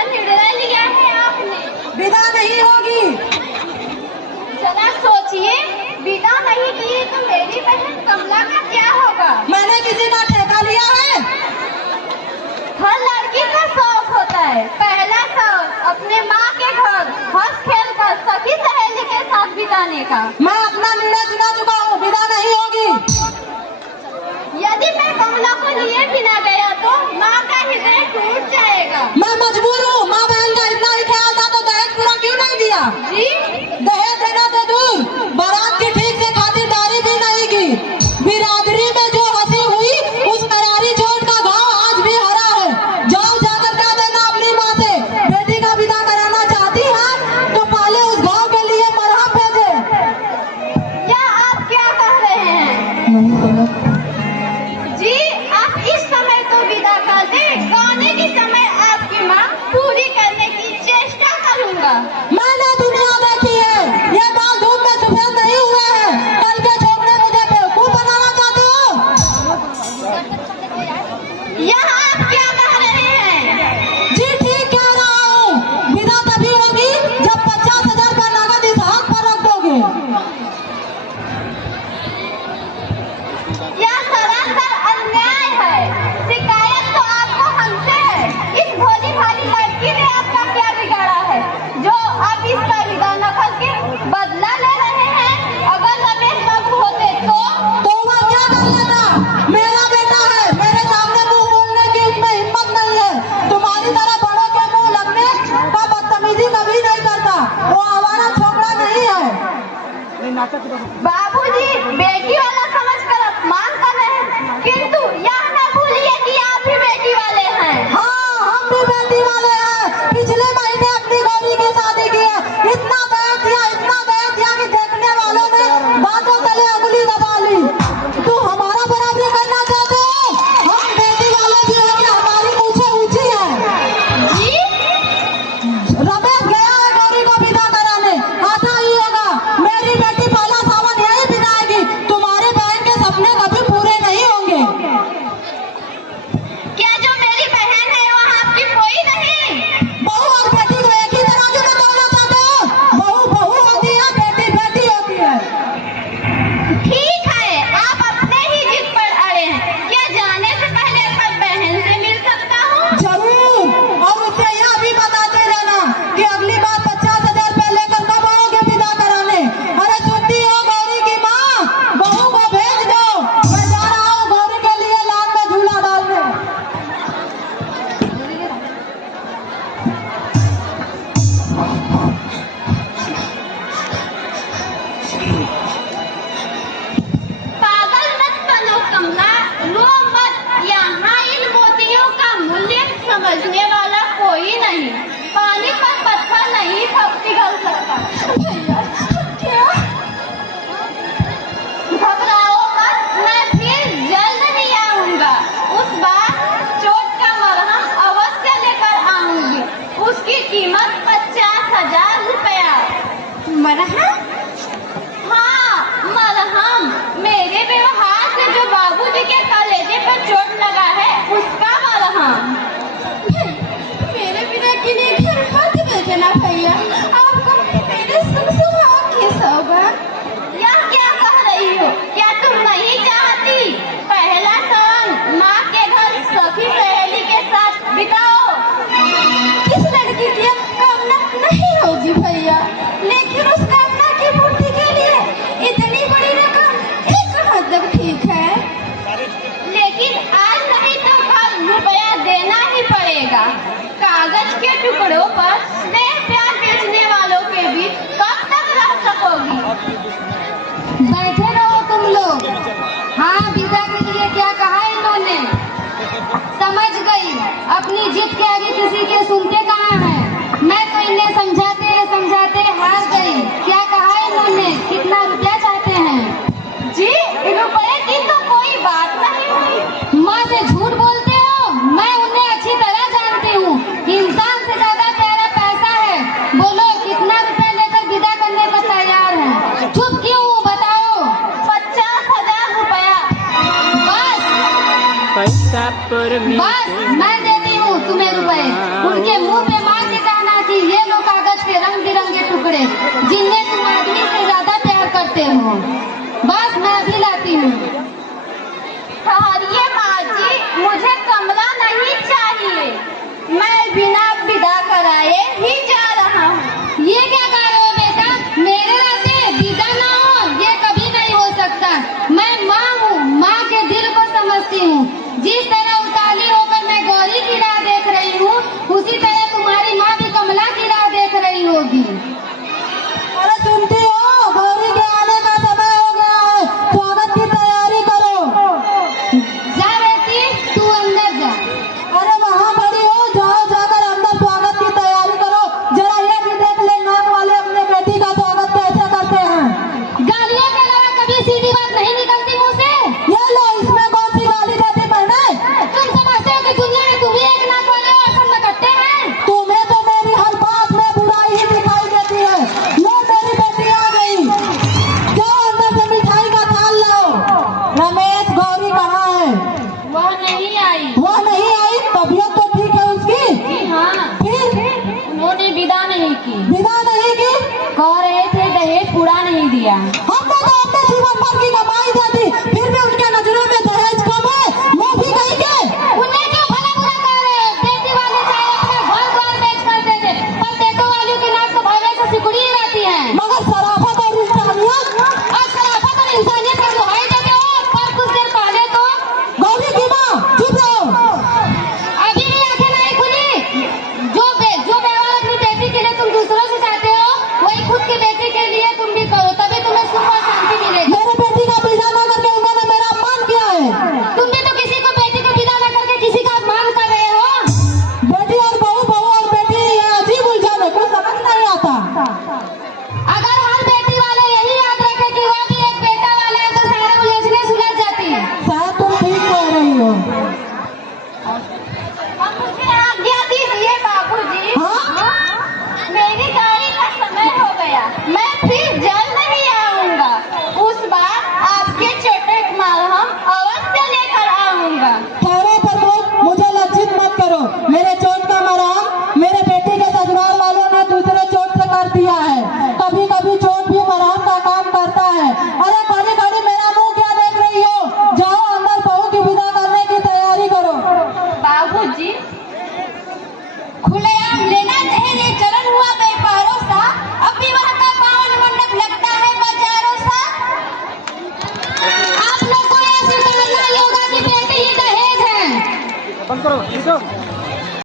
क्या निर्णय लिया है आपने? विदा नहीं होगी। जरा सोचिए, विदा नहीं की तो मेरी बहन कमला का क्या होगा? मैंने किसी का ठेका लिया है? हर लड़की का शौक होता है, पहला शौक अपने माँ के घर हंस खेल कर सखी सहेली के साथ बिताने का। मैं अपना निर्णय सुना चुका हूँ, विदा नहीं होगी। यदि मैं कमला को लिए बिना गया तो माँ का हृदय टूट जाएगा। मैं मजबूर हूँ, माँ बहन का इतना ही ख्याल था तो दहेज पूरा क्यों नहीं दिया? जी, दहेज देना तो दूर, बारात की ठीक से खातिरदारी भी नहीं की। बिरादरी में जो हंसी हुई उस करारी चोट का घाव आज भी हरा है। जाओ जाकर कह देना अपनी माँ से, बेटी का विदा कराना चाहती है तो पहले उस घाव के लिए मरहम भेजे। या आप क्या कह रहे हैं? जी, आप इस समय तो विदा कर दे, गाने के समय आपकी मांग पूरी करने की चेष्टा करूंगा। मैंने दुनिया देखी है, ये बाल धूप में सफेद नहीं हुए हैं। कल के छोकरे मुझे बेवकूफ बनाना चाहते हो? यह आप क्या कह रहे हैं? जी ठीक कह रहा हूँ, विदा तभी होगी जब 50,000 का नगद इस हाथ पर रख दोगे। यह सरासर अन्याय है। शिकायत तो आपको हमसे है। इस भोली भाली लड़की ने आपका क्या बिगाड़ा है जो आप इसका विदा न करके बदला ले रहे हैं? अगर रमेश बाबू होते तो वह क्या कर लेता? मेरा बेटा है, मेरे सामने मुंह बोलने की उसमें हिम्मत नहीं है। तुम्हारी तरह बड़ों के मुंह लगने का बदतमीजी कभी नहीं करता। वो आवारा छोकरा नहीं है। बाबूजी बेटी वाला समझकर अपमान कर रहे हैं, किंतु यह न भूलिए कि आप भी बेटी वाले हैं। हाँ, हम भी बेटी वाले हैं। पिछले महीने अपनी गौरी की शादी की है। इतना दहेज दिया कि देखने वालों ने दांतों तले उंगली दबा ली। तो हमारा बराबरी करना चाहते हो? हम बेटी वाले भी हैं कि हमारी मूछें ऊंची हैं। जी, रमेश गया है गौरी को विदा कराने, आता ही होगा। मेरी बेटी पहला सावन यही बिताएगी। तुम्हारे बहन के सपने कभी पूरे नहीं होंगे। क्या जो मेरी बहन है वह आपकी कोई नहीं? बहू और बेटी को एक ही तराजू में तोलना चाहते हो? बहू बहू होती है, बेटी बेटी होती है। ठीक है, आप अपने ही जिद पर अड़े हैं। क्या जाने से पहले पर बहन से मिल सकता हूँ? जरूर, और उससे यह भी बताते रहना कि अगली बार 50,000 रुपए लेकर कब आओगे विदा कराने। अरे सुनती हो गौरी की माँ, बहू को भेज दो। मैं जा रहा हूँ गौरी के लिए लान में झूला डालने। पागल मत बनो कमला, रो मत। यहाँ इन मोतियों का मूल्य समझने वाला कोई नहीं। पानी पर पत्थर नहीं पिघल सकता। भैया, क्या? घबराओ मत, मैं फिर जल्द ही आऊंगा। उस बार चोट का मरहम अवश्य लेकर आऊंगी। उसकी कीमत 50,000 रुपया। मरहम? हाँ, मरहम। मेरे व्यवहार से जो बाबूजी के कलेजे पर चोट लगा है उसका मरहम। मेरे बिना किन्हीं घर मत भेजना भैया, आपको मेरे सुख सुहाग की सौगात। यह क्या कह रही हो? क्या तुम नहीं चाहती पहला सावन माँ के घर सखी सहेली के साथ बिताओ? किस लड़की की कामना नहीं होगी भैया, लेकिन उस कामना की पूर्ति के लिए इतनी बड़ी रकम एक हद तक ठीक है। लेकिन आज नहीं तो कल रुपया देना ही पड़ेगा। कागज के टुकड़ों पर स्नेह प्यार बेचने वालों के बीच कब तक रह सकोगी? बैठे रहो तुम लोग। हाँ, विदा के लिए क्या कहा इन्होंने? समझ गई, अपनी जिद के आगे किसी के सुनते कहाँ हैं। मैं तो इन्हें समझाते हार गई। क्या कहा इन्होंने? कितना रुपया चाहते हैं? जी, रुपये की तो कोई बात नहीं हुई। माँ से झूठ बोलते हो। मैं उन्हें अच्छी तरह जानती हूँ। इंसान से ज्यादा प्यारा पैसा है। बोलो, कितना रुपया लेकर विदा करने को तैयार है? चुप क्यों हो, बताओ। 50,000 रुपया। बस, मैं देती हूँ तुम्हें रुपए। उनके मुंह पे मार दहेज जिन्हें तुम आदमी से ज्यादा प्यार करते हो। बस मैं अभी लाती हूँ। ठहरिए माँ जी, मुझे कमरा नहीं चाहिए। मैं बिना विदा कराए ही जा रहा हूँ। ये क्या कह रहे हो बेटा? मेरे रहते विदा ना हो, ये कभी नहीं हो सकता। मैं माँ हूँ, माँ के दिल को समझती हूँ। जिस तरह उताली होकर मैं गौरी की राह देख रही हूँ, उसी तरह तुम्हारी माँ भी कमला की राह देख रही होगी। अरे सुनती हो, गौरी के आने का समय हो गया है, स्वागत की तैयारी करो। जा बेटी, तू अंदर जा। अरे वहाँ खड़ी हो, जाओ जाकर अंदर स्वागत की तैयारी करो। जरा ये भी देख ले नाक वाले अपने बेटी का स्वागत कैसे करते हैं। गालियों के अलावा कभी सीधी बात नहीं निकलती मुँह से। ये लो, इसमें कौन सी गाली देती मैंने? तुम समझते हो कि दुनिया में तुम ही एक नाक वाले हो, असल में कट्टे हैं। तुम्हें तो मेरी हर बात में बुराई ही दिखाई देती है। लो, मेरी बेटी आ गई। जाओ अंदर से मिठाई का थाल लाओ। रमेश, गौरी कहाँ है? वह नहीं आई। वो नहीं आई? तबीयत तो ठीक है उसकी? जी हाँ, फिर उन्होंने विदा नहीं की। विदा नहीं की? कह रहे थे दहेज पूरा नहीं दिया। हमने तो अपने जीवन भर की कमाई दे दी, फिर भी उनके नजरों में दहेज कम है। वो भी कहीं के उन्हें क्यों भला बुरा कह रहे हो? बेटी वाले चाहे अपना घर द्वार बेच कर दे दे, पर बेटों वालों की नाक तो भले से सिकुड़ी ही रहती है। मगर शराफत और इंसानियत। और शराफत और इंसानियत का दुहाई देते हो, पर कुछ देर पहले तो गौरी की माँ, चुप रहो। अभी भी आंखें नहीं खुली। जो व्यवहार अपनी बेटी के लिए तुम दूसरों से चाहते हो, वही खुद की बेटी के लिए तुम भी करो, तभी तुम्हें सुख और शांति मिलेगी। मेरे बेटी का विदा न करके उन्होंने मेरा अपमान किया है। तुम भी तो किसी को बेटी को विदा न करके किसी का अपमान कर रहे हो। बेटी और बहू, बहू और बेटी, ये अजीब उलझन है, कुछ समझ नहीं आता। अगर हर बेटी वाले यही याद रखे कि वो भी एक बेटा वाला है, तो सारे उलझने सुलझ जाती है। शायद तुम ठीक कह रही हो। अब मुझे आज्ञा दीजिए बाबूजी। हाँ? मेरी गाड़ी का समय हो गया, मैं फिर जल्द ही आऊंगा। उस बार आपके चोट मरहम अवश्य लेकर आऊंगा। ठहरो प्रमोद, मुझे लज्जित मत करो। मेरे चोट का मरहम मेरे बेटी के ससुराल वालों ने दूसरे चोट से कर दिया है। कभी कभी चोट भी मरहम का काम करता है। अरे खड़ी खड़ी मेरा मुंह क्या देख रही हो? जाओ अंदर बहू की विदा करने की तैयारी करो। बाबूजी, खुलेआम लेना दहेज ये चलन हुआ व्यापारों सा, अब विवाह का पावन मंडप लगता है बाजारों सा। आप लोग को ये स्वीकारना ही होगा कि बेटी ही दहेज है। बंद करो,